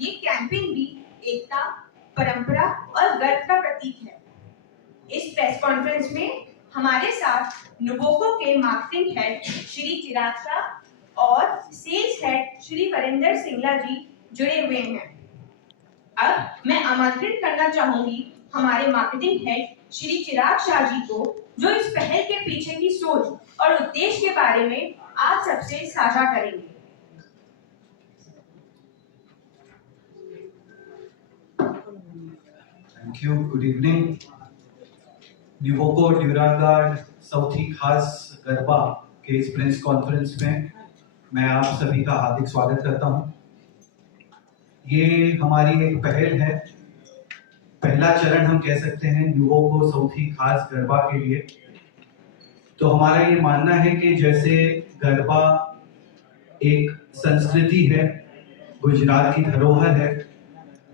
ये कैंपेन भी एकता, परंपरा और गर्व का प्रतीक है। इस प्रेस कॉन्फ्रेंस में हमारे साथ नुबोको के मार्केटिंग हेड श्री चिराग शाह और सेल्स हेड श्री वरिंदर सिंगला जी जुड़े हुए हैं। अब मैं आमंत्रित करना चाहूंगी हमारे मार्केटिंग हेड श्री चिराग शाह जी को, जो इस पहल के पीछे की सोच और उद्देश्य के बारे में आप सबसे साझा करेंगे। Thank you. Good evening. नुबोको ड्यूरागार्ड चौथी खास गरबा के इस प्रेस कॉन्फ्रेंस में मैं आप सभी का हार्दिक स्वागत करता हूं। ये हमारी एक पहल है, पहला चरण हम कह सकते हैं नुबोको चौथी खास गरबा के लिए। तो हमारा ये मानना है कि जैसे गरबा एक संस्कृति है, गुजरात की धरोहर है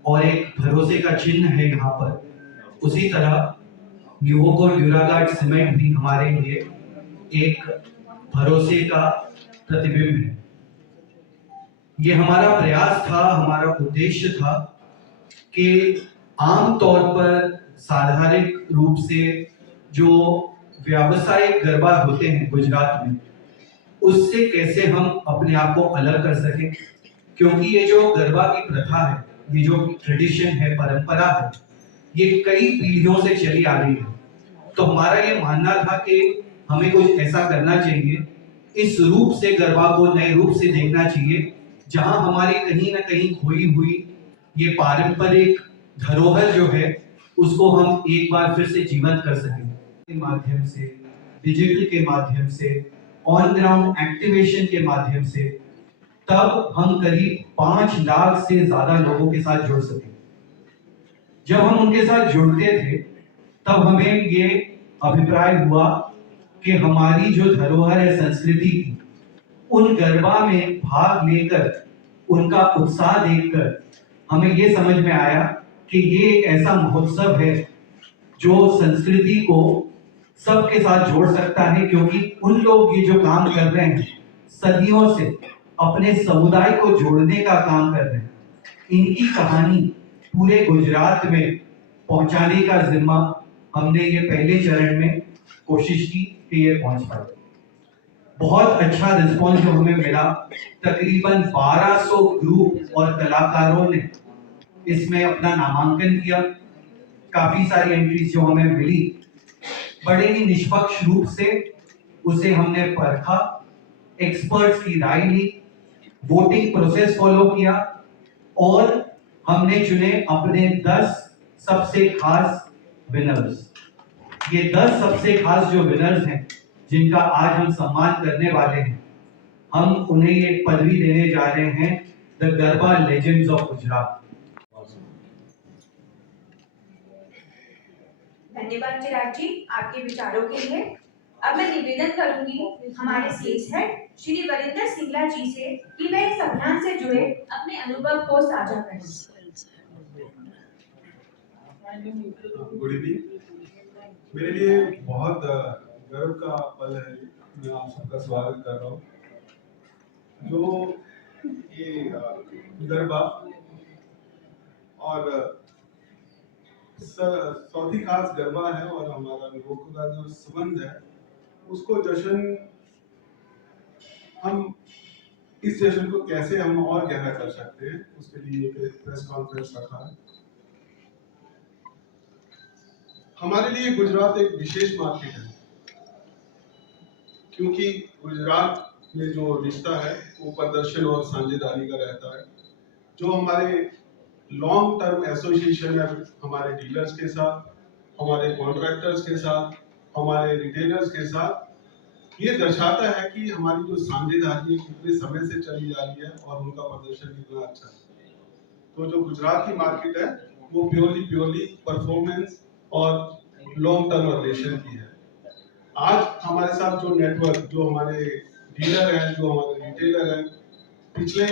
और एक भरोसे का चिन्ह है यहाँ पर, उसी तरह नुबोको ड्यूरागार्ड सीमेंट भी हमारे लिए एक भरोसे का प्रतिबिंब है। ये हमारा प्रयास था, हमारा उद्देश्य था कि आम तौर पर साधारण रूप से जो व्यावसायिक गरबा होते हैं गुजरात में, उससे कैसे हम अपने आप को अलग कर सकें, क्योंकि ये जो गरबा की प्रथा है, ये जो ट्रेडिशन है, परंपरा है, ये कई पीढ़ियों से चली आ रही है। तो हमारा ये मानना था कि हमें कुछ ऐसा करना चाहिए, इस रूप से गरबा को नए रूप से देखना चाहिए, जहां हमारी कहीं ना कहीं खोई हुई ये पारंपरिक धरोहर जो है उसको हम एक बार फिर से जीवंत कर सकें के माध्यम से, डिजिटल के माध्यम से, ऑन ग्राउंड एक्टिवेशन के माध्यम से। तब हम करीब 5 लाख से ज्यादा लोगों के साथ जुड़ सके। जब हम उनके साथ जुड़ते थे तब हमें ये अभिप्राय हुआ कि हमारी जो धरोहर है संस्कृति की, उन गरबा में भाग लेकर उनका उत्साह देखकर हमें ये समझ में आया कि ये एक ऐसा महोत्सव है जो संस्कृति को सबके साथ जोड़ सकता है, क्योंकि उन लोग ये जो काम कर रहे हैं सदियों से अपने समुदाय को जोड़ने का काम कर रहे हैं, इनकी कहानी पूरे गुजरात में पहुंचाने का जिम्मा हमने ये पहले चरण में कोशिश की कि ये पहुंच पाए। बहुत अच्छा रिस्पॉन्स जो हमें मिला, तकरीबन 1200 ग्रुप और कलाकारों ने इसमें अपना नामांकन किया। काफी सारी एंट्रीज जो हमें मिली, बड़े ही निष्पक्ष रूप से उसे हमने परखा, एक्सपर्ट्स की राय ली, वोटिंग प्रोसेस फॉलो किया और हमने चुने अपने 10 सबसे खास विनर्स। ये 10 सबसे खास जो विनर्स हैं, जिनका आज हम सम्मान करने वाले हैं, हम उन्हें ये पदवी देने जा रहे हैं, the garba legends of Gujarat. धन्यवाद चिराग जी आपके विचारों के लिए। अब मैं निवेदन करूंगी हमारे सेल्स हेड श्री वरिंदर सिंगला जी से कि वे इस अभियान से जुड़े अपने अनुभव को साझा करें। Good evening. मेरे लिए बहुत गर्व का पल है, मैं आप सबका स्वागत कर रहा हूँ। जो ये गरबा और चौथी खास गरबा है और हमारा नुबोको का जो संबंध है, उसको जश्न, हम इस जश्न को कैसे हम और गहरा कर सकते हैं, उसके लिए एक प्रेस कॉन्फ्रेंस रखा है। हमारे लिए गुजरात एक विशेष मार्केट है, क्योंकि गुजरात में जो रिश्ता है वो प्रदर्शन और साझेदारी का रहता है। जो हमारे लॉन्ग टर्म एसोसिएशन है हमारे डीलर्स के साथ, हमारे कॉन्ट्रैक्टर्स के साथ, हमारे रिटेलर्स के साथ, ये दर्शाता है कि हमारी जो साझेदारी कितने समय से चली जा रही है और उनका प्रदर्शन कितना अच्छा है। तो जो गुजरात की मार्केट है वो प्योरली परफॉर्मेंस और लॉन्ग टर्म रिलेशन की है। आज हमारे साथ जो नेटवर्क, जो हमारे डीलर हैं, जो हमारे रिटेलर हैं, पिछले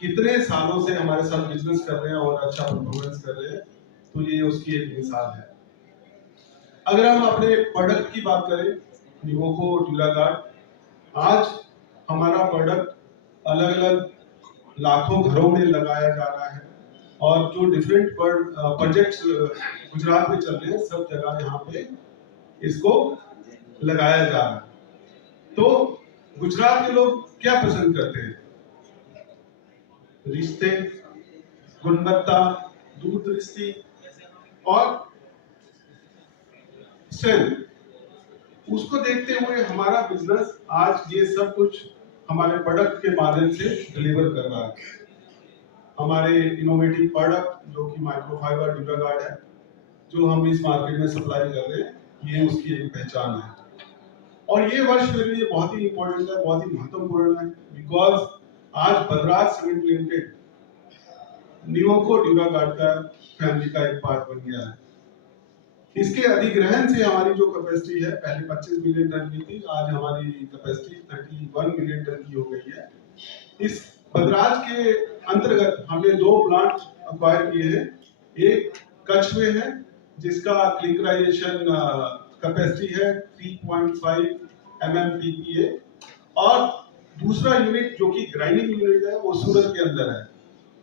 कितने सालों से हमारे साथ बिजनेस कर रहे हैं और अच्छा परफॉर्मेंस कर रहे हैं, तो ये उसकी एक मिसाल है। अगर हम अपने प्रोडक्ट की बात करें, नुबोको ड्यूरागार्ड, आज हमारा प्रोडक्ट अलग अलग लाखों घरों में लगाया जा रहा है और जो डिफरेंट प्रोजेक्ट्स गुजरात में चल रहे हैं सब जगह यहाँ पे इसको लगाया जा रहा है। तो गुजरात के लोग क्या पसंद करते हैं? रिश्ते, गुणवत्ता, दूरदृष्टि और स्ट्रेंथ। उसको देखते हुए हमारा बिजनेस आज ये सब कुछ हमारे प्रोडक्ट के माध्यम से डिलीवर कर रहा है। हमारे इनोवेटिव प्रोडक्ट जो कि माइक्रोफाइबर ड्यूरागार्ड है, जो हम इस मार्केट में सप्लाई कर रहे हैं, ये उसकी एक पहचान है। और ये वर्ष मेरे लिए बहुत ही इंपॉर्टेंट है, बहुत ही महत्वपूर्ण है, बिकॉज आज बद्राज सीमेंट लिमिटेड निवोको ड्यूरागार्ड का फैमिली का एक पार्ट बन गया है। इसके अधिग्रहण से हमारी जो कैपेसिटी है, पहले 25 मिलियन टन की थी, आज हमारी कैपेसिटी 31 मिलियन टन की हो गई है। इस बद्राज के अंतर्गत हमने 2 प्लांट अक्वायर किए हैं। एक कच्छ में है जिसका क्लिंकराइजेशन कैपेसिटी है 3.5 MMTPA और दूसरा यूनिट जो कि ग्राइंडिंग यूनिट है वो सूरत के अंदर है।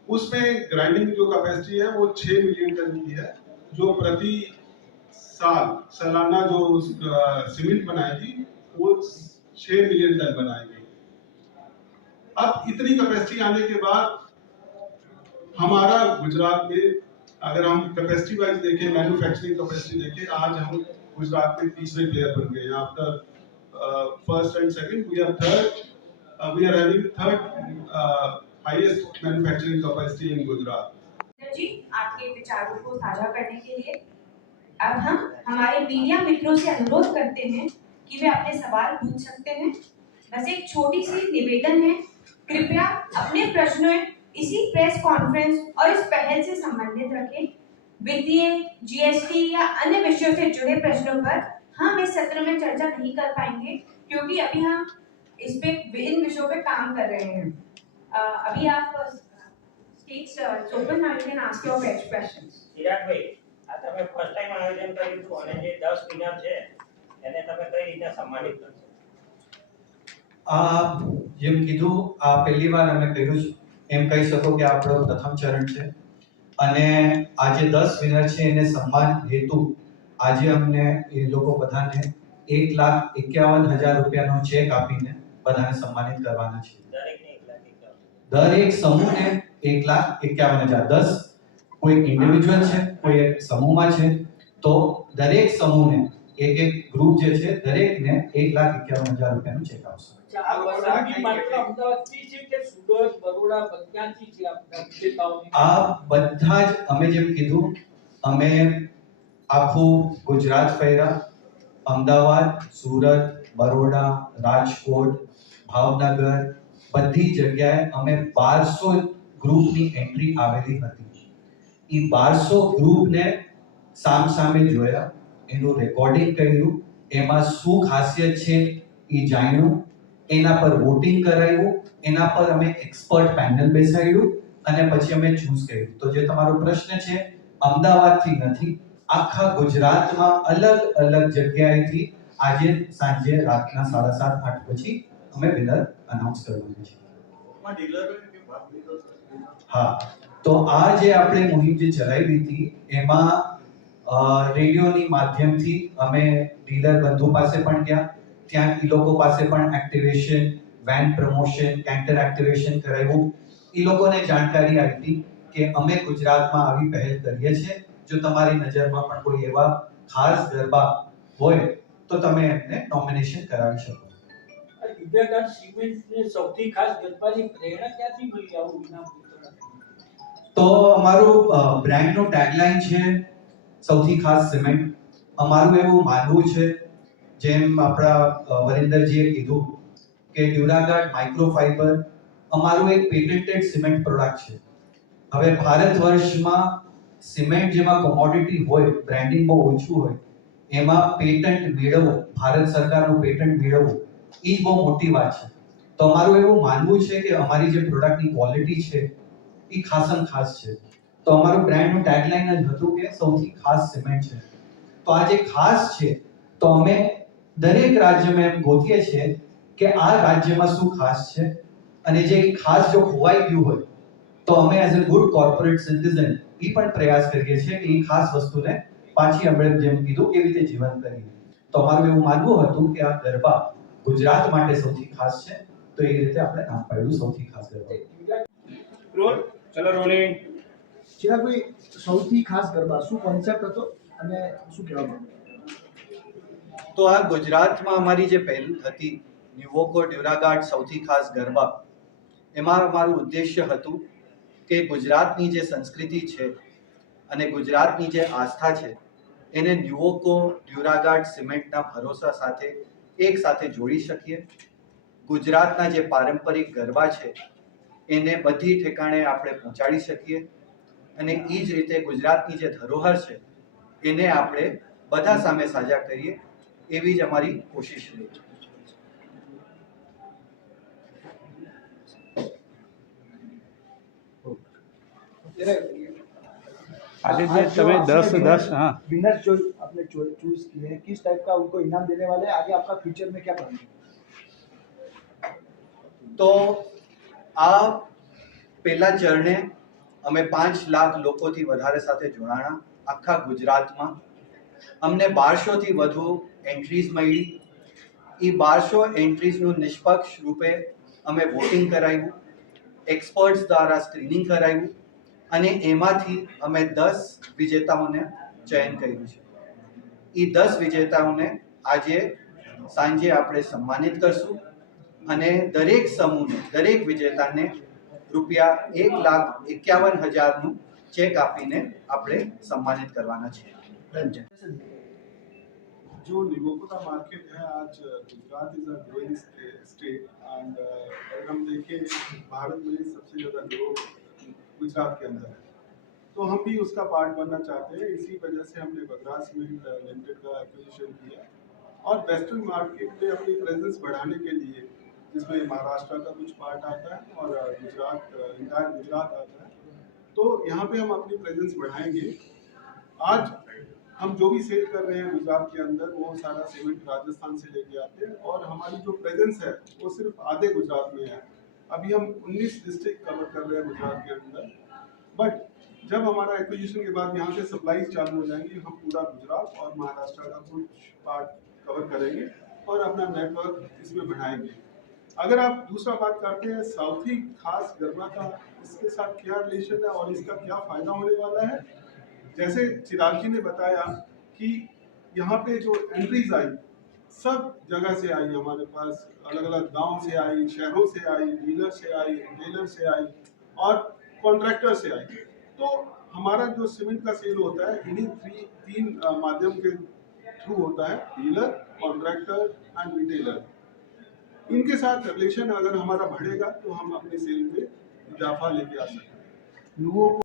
उसमें ग्राइंडिंग जो कैपेसिटी है वो 6 मिलियन टन की है, जो प्रति सालाना जो सीमेंट बनाएगी वो 6 मिलियन टन बनाएगी। अब इतनी कैपेसिटी आने के बाद हमारा गुजरात में, अगर हम कैपेसिटी वाइज देखें, मैन्युफैक्चरिंग कैपेसिटी देखें, आज हम गुजरात में तीसरे प्लेयर बन गए हैं। After first and second we are third, we are having third highest manufacturing capacity in Gujarat. जी, आपके विचारों को साझा करने के लिए अब हम हमारे मीडिया मित्रों से अनुरोध करते हैं कि वे अपने सवाल पूछ सकते हैं। बस एक छोटी सी निवेदन है, कृपया अपने प्रश्न इसी प्रेस कॉन्फ्रेंस और इस पहल से संबंधित रखें। वित्तीय, जीएसटी या अन्य विषयों से जुड़े प्रश्नों पर हम इस सत्र में चर्चा नहीं कर पाएंगे, क्योंकि अभी हम इस पे इन विषयों पे काम कर रहे हैं। अभी आप stage open, now you can ask your questions. Chirag ભાઈ, આ તમે ફર્સ્ટ ટાઈમ આયોજન કર્યું હતું અને જે 10 વિનર છે એને તમે કઈ રીતે સન્માનિત કરશો? જેમ કીધું, આ પહેલી વાર અમે કર્યું છે, એમ કહી શકો કે આપણો પ્રથમ ચરણ છે અને આ જે 10 વિનર છે એને સન્માન હેતુ આજે અમને એ લોકો બધાને 1,51,000 રૂપિયાનો ચેક આપીને બધાને સન્માનિત કરવાના છે। દરેકને 1 લાખ 51,000। દરેક સમૂહને 1,51,000। 10 કોઈ ઇન્ડિવિડ્યુઅલ છે, કોઈ એક સમૂહમાં છે, તો દરેક સમૂહને એક એક ગ્રુપ જે છે દરેકને 1,51,000 રૂપિયાનું ચેક આવશે। આ પસંદગી માત્ર અમદાવાદથી છે કે સુરત, બરોડા બધાથી છે આપણા વિજેતાઓની? આ બધા જ અમે જેમ કીધું, અમે આખું ગુજરાત ફર્યા, અમદાવાદ, સુરત, બરોડા, રાજકોટ, ભાવનગર, બધી જગ્યાએ અમે 1200 ગ્રુપની એન્ટ્રી આવેલી હતી। એ 1200 ગ્રુપને સામસામે જોયા, એનું રેકોર્ડિંગ કર્યું, એમાં શું ખાસિયત છે એ જાણ્યું, એના પર વોટિંગ કરાવ્યું, એના પર અમે એક્સપર્ટ પેનલ બેસાડ્યું અને પછી અમે ચૂઝ કર્યું। તો જે તમારો પ્રશ્ન છે, અમદાવાદથી નથી, આખા ગુજરાતમાં અલગ અલગ જગ્યાએથી આજે સાંજે રાતના 7:30-8 પછી અમે વિનર અનાઉન્સ કરવાના છે। હા, તો આ જે આપણે મુહિમ જે ચલાવી હતી એમાં રેડિયોની માધ્યમથી અમે ડીલર બંધુ પાસે પણ ગયા, ત્યાં એ લોકો પાસે પણ activation, van promotion, canter activation કરાવ્યું। એ લોકોને જાણકારી આપી કે અમે ગુજરાતમાં આવી પહેલ કરીએ છીએ, જો તમારી નજરમાં પણ કોઈ એવા ખાસ ગરબા હોય તો તમે એમને નોમિનેશન કરાવી શકો। ડિબેગર સિમેન્ટને સૌથી ખાસ ગરબાની પ્રેરણા ક્યાંથી મળી આવું ઇનામ વિતરણ? તો અમારું બ્રાન્ડનું ટેગલાઇન છે સૌથી ખાસ સિમેન્ટ। અમારું એવું માનવું છે, જેમ આપણા વરિન્દરજીએ કીધું કે ડ્યુરાગાર્ડ માઇક્રોફાઇબર અમારું એક પેટેન્ટેડ સિમેન્ટ પ્રોડક્ટ છે। હવે ભારત વર્ષમાં સિમેન્ટ જેમાં કોમોડિટી હોય, બ્રાન્ડિંગ બહુ ઓછું હોય, એમાં પેટન્ટ મેળવવું, ભારત સરકારનું પેટન્ટ મેળવવું એ જ બહુ મોટી વાત છે। તો અમારું એવું માનવું છે કે અમારી જે પ્રોડક્ટની ક્વોલિટી છે એ ખાસમ ખાસ છે। તો અમારું બ્રાન્ડનું ટેગલાઇન જ હતું કે સૌથી ખાસ સિમેન્ટ છે। તો આ જે ખાસ છે, તો અમે દરેક રાજ્યમાં એમ ગોતીએ છીએ કે આ રાજ્યમાં શું ખાસ છે અને જે ખાસ જો ખોવાઈ ગયું હોય તો અમે as a good corporate citizen એ પણ પ્રયાસ કરીએ છીએ કે એ ખાસ વસ્તુને પાછી આપણે જેમ કીધું એવી રીતે જીવંત કરીએ. તો અમારું એવું માનવું હતું કે આ ગરબા ગુજરાત માટે સૌથી ખાસ છે, તો એ રીતે આપણે નામ પાડ્યું સૌથી ખાસ ગરબા. રોલ ચલો રોલિંગ. ચિરાગભાઈ, સૌથી ખાસ ગરબા શું કોન્સેપ્ટ હતો અને શું કહેવા માંગો? તો આ ગુજરાતમાં અમારી જે પહેલ હતી ન્યુવોકો ડ્યુરાગાર્ડ સૌથી ખાસ ગરબા, એમાં અમારું ઉદ્દેશ્ય હતું કે ગુજરાતની જે સંસ્કૃતિ છે અને ગુજરાતની જે આસ્થા છે એને ન્યુવોકો ડ્યુરાગાર્ડ સિમેન્ટના ભરોસા સાથે એક સાથે જોડી શકીએ. ગુજરાતના જે પારંપરિક ગરબા છે એને બધી ઠેકાણે આપણે પહોંચાડી શકીએ અને એ જ રીતે ગુજરાતની જે ધરોહર છે એને આપણે બધા સામે સાજા કરીએ, એવી જ અમારી કોશિશ રહી છે. आदित्य तुम्हें 10 हाँ विनर जो आपने चूज किए हैं, किस टाइप का उनको इनाम देने वाले हैं? आगे आपका फ्यूचर में क्या प्लान है? તો આ પહેલા ચરણે અમે 5 લાખ લોકોથી વધારે સાથે જોડાણા આખા ગુજરાતમાં. અમને 1200થી વધુ એન્ટ્રીઝ મળી. એ 1200 એન્ટ્રીઝનું નિષ્પક્ષ રૂપે અમે વોટિંગ કરાવ્યું, એક્સપર્ટ્સ દ્વારા સ્ક્રીનિંગ કરાવ્યું અને એમાંથી અમે 10 વિજેતાઓને ચયન કર્યું છે. એ 10 વિજેતાઓને આજે સાંજે આપણે સન્માનિત કરશું અને દરેક સમૂહને, દરેક વિજેતાને ₹1,51,000નું ચેક આપીને આપણે સન્માનિત કરવાના છીએ. जो निवोको का मार्केट है आज Gujarat is a growing state and अगर हम देखें भारत में सबसे ज़्यादा ग्रो गुजरात के अंदर है, तो हम भी उसका पार्ट बनना चाहते हैं. इसी वजह से हमने बगरा सीमेंट लिमिटेड का एक्विजिशन किया और वेस्टर्न मार्केट में अपनी प्रेजेंस बढ़ाने के लिए, जिसमें महाराष्ट्र का कुछ पार्ट आता है और गुजरात, इंटायर गुजरात आता है, तो यहाँ पे हम अपनी प्रेजेंस बढ़ाएंगे. आज हम जो भी सेल कर रहे हैं गुजरात के अंदर वो सारा सीमेंट राजस्थान से लेके आते हैं और हमारी जो प्रेजेंस है वो सिर्फ आधे गुजरात में है. अभी हम 19 डिस्ट्रिक्ट कवर कर रहे हैं गुजरात के अंदर, बट जब हमारा एक्विजिशन के बाद यहाँ से सप्लाईज चालू हो जाएंगी, हम पूरा गुजरात और महाराष्ट्र का कुछ पार्ट कवर करेंगे और अपना नेटवर्क इसमें बढ़ाएंगे. अगर आप दूसरा बात करते हैं सौथी खास गरबा का, इसके साथ क्या रिलेशन है और इसका क्या फ़ायदा होने वाला है, जैसे चिराग जी ने बताया कि यहाँ पे जो एंट्रीज आई सब जगह से आई, हमारे पास अलग अलग गांव से आई, शहरों से आई, डीलर से आई, रिटेलर से आई और कॉन्ट्रैक्टर से आई. तो हमारा जो सीमेंट का सेल होता है इन्हीं तीन माध्यम के थ्रू होता है, डीलर, कॉन्ट्रैक्टर एंड रिटेलर. इनके साथ रिलेशन अगर हमारा बढ़ेगा तो हम अपने सेल में इजाफा लेके आ सकते हैं. युवाओं को